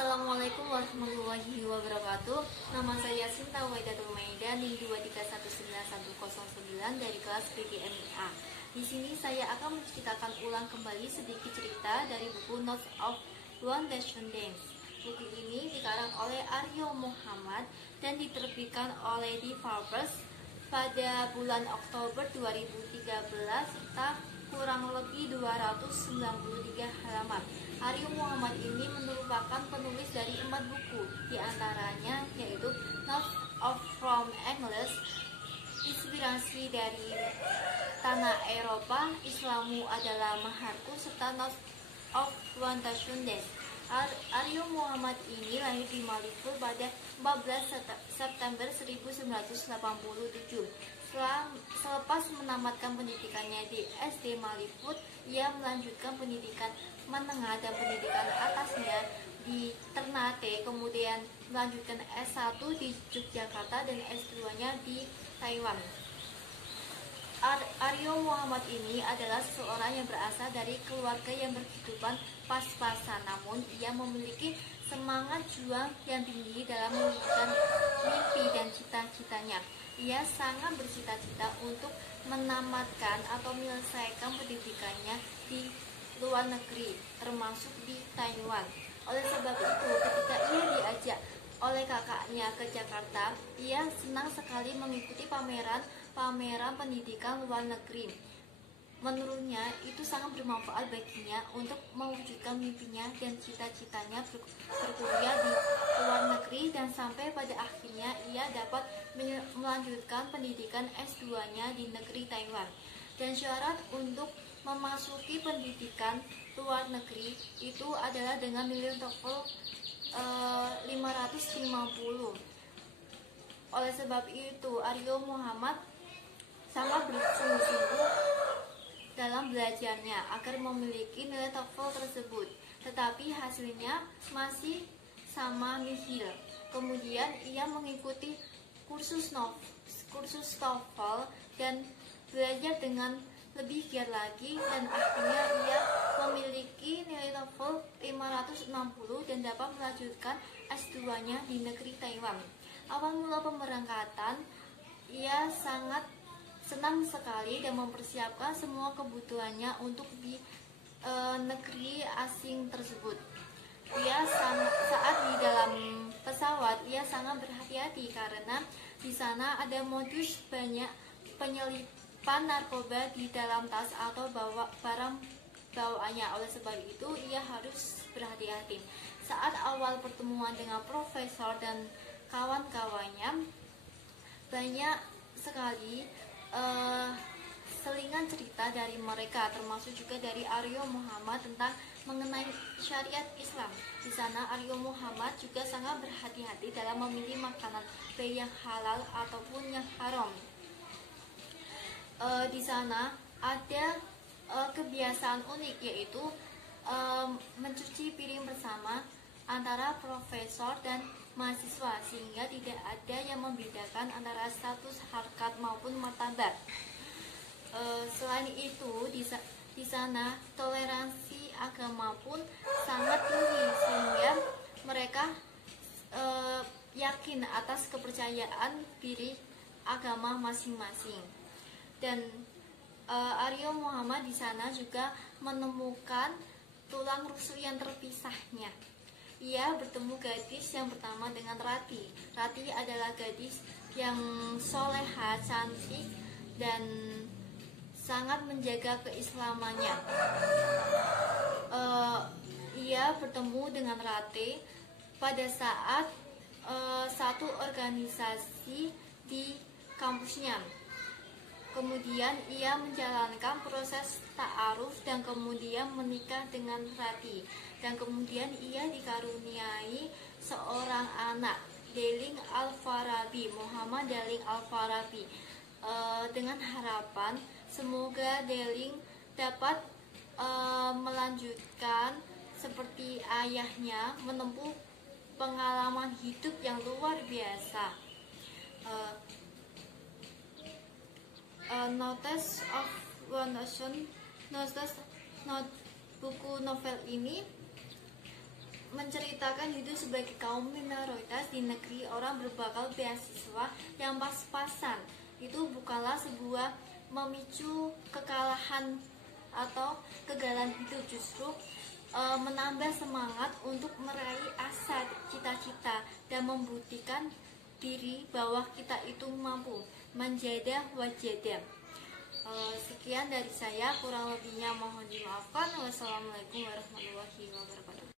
Assalamualaikum warahmatullahi wabarakatuh. Nama saya Sinta Waidatul Maida di 2319109 dari kelas PGMIA. Di sini saya akan menceritakan ulang kembali sedikit cerita dari buku Notes of One Nation Dance. Buku ini dikarang oleh Aryo Muhammad dan diterbitkan oleh The Harpers pada bulan Oktober 2013 serta kurang lebih 293 halaman. Aryo Muhammad ini merupakan penulis dari 4 buku, diantaranya yaitu Notes of from English, Inspirasi dari Tanah Eropa, Islamu adalah Maharku, serta Notes of One Nation Dance. Aryo Muhammad ini lahir di Malipur pada 14 September 1987. Selepas menamatkan pendidikannya di SD Malipur, ia melanjutkan pendidikan menengah dan pendidikan atasnya di Ternate, kemudian melanjutkan S1 di Yogyakarta dan S2-nya di Taiwan. Aryo Muhammad ini adalah seseorang yang berasal dari keluarga yang berkehidupan pas-pasan, namun ia memiliki semangat juang yang tinggi dalam mewujudkan mimpi dan cita-citanya. Ia sangat bercita-cita untuk menamatkan atau menyelesaikan pendidikannya di luar negeri, termasuk di Taiwan. Oleh sebab itu, ketika ia diajak oleh kakaknya ke Jakarta, ia senang sekali mengikuti pameran pendidikan luar negeri. Menurutnya, itu sangat bermanfaat baginya untuk mewujudkan mimpinya dan cita-citanya berkuliah di luar negeri, dan sampai pada akhirnya ia dapat melanjutkan pendidikan S2-nya di negeri Taiwan. Dan syarat untuk memasuki pendidikan luar negeri itu adalah dengan nilai TOEFL 550. Oleh sebab itu, Aryo Muhammad sangat bersungguh-sungguh dalam belajarnya agar memiliki nilai TOEFL tersebut, tetapi hasilnya masih sama nihil. Kemudian ia mengikuti kursus TOEFL dan belajar dengan lebih giat lagi, dan akhirnya ia memiliki nilai TOEFL 560 dan dapat melanjutkan S2-nya di negeri Taiwan. Awal mula pemberangkatan, ia sangat senang sekali dan mempersiapkan semua kebutuhannya untuk di negeri asing tersebut. Saat di dalam pesawat, ia sangat berhati-hati karena di sana ada modus banyak penyelidikan narkoba di dalam tas atau barang bawaannya. Oleh sebab itu, ia harus berhati-hati. Saat awal pertemuan dengan profesor dan kawan-kawannya, banyak sekali selingan cerita dari mereka, termasuk juga dari Aryo Muhammad tentang mengenai syariat Islam. Di sana Aryo Muhammad juga sangat berhati-hati dalam memilih makanan baik yang halal ataupun yang haram. Di sana ada kebiasaan unik, yaitu mencuci piring bersama antara profesor dan mahasiswa, sehingga tidak ada yang membedakan antara status harkat maupun martabat. Selain itu, di sana toleransi agama pun sangat tinggi, sehingga mereka yakin atas kepercayaan diri agama masing-masing. Dan Aryo Muhammad di sana juga menemukan tulang rusuk yang terpisahnya. Ia bertemu gadis yang pertama dengan Rati. Rati adalah gadis yang soleha, cantik, dan sangat menjaga keislamannya. Ia bertemu dengan Rati pada saat satu organisasi di kampusnya. Kemudian ia menjalankan proses ta'aruf dan kemudian menikah dengan Rati. Dan kemudian ia dikaruniai seorang anak, Deling Al-Farabi, Muhammad Deling Al-Farabi, dengan harapan semoga Deling dapat melanjutkan seperti ayahnya, menempuh pengalaman hidup yang luar biasa. Notes of One Nation, buku novel ini menceritakan hidup sebagai kaum minoritas di negeri orang berbakal beasiswa yang pas-pasan itu bukanlah sebuah memicu kekalahan atau kegagalan hidup, justru menambah semangat untuk meraih asa, cita-cita, dan membuktikan diri bahwa kita itu mampu menjadah wajadah. Sekian dari saya, kurang lebihnya mohon dimaafkan. Wassalamualaikum warahmatullahi wabarakatuh.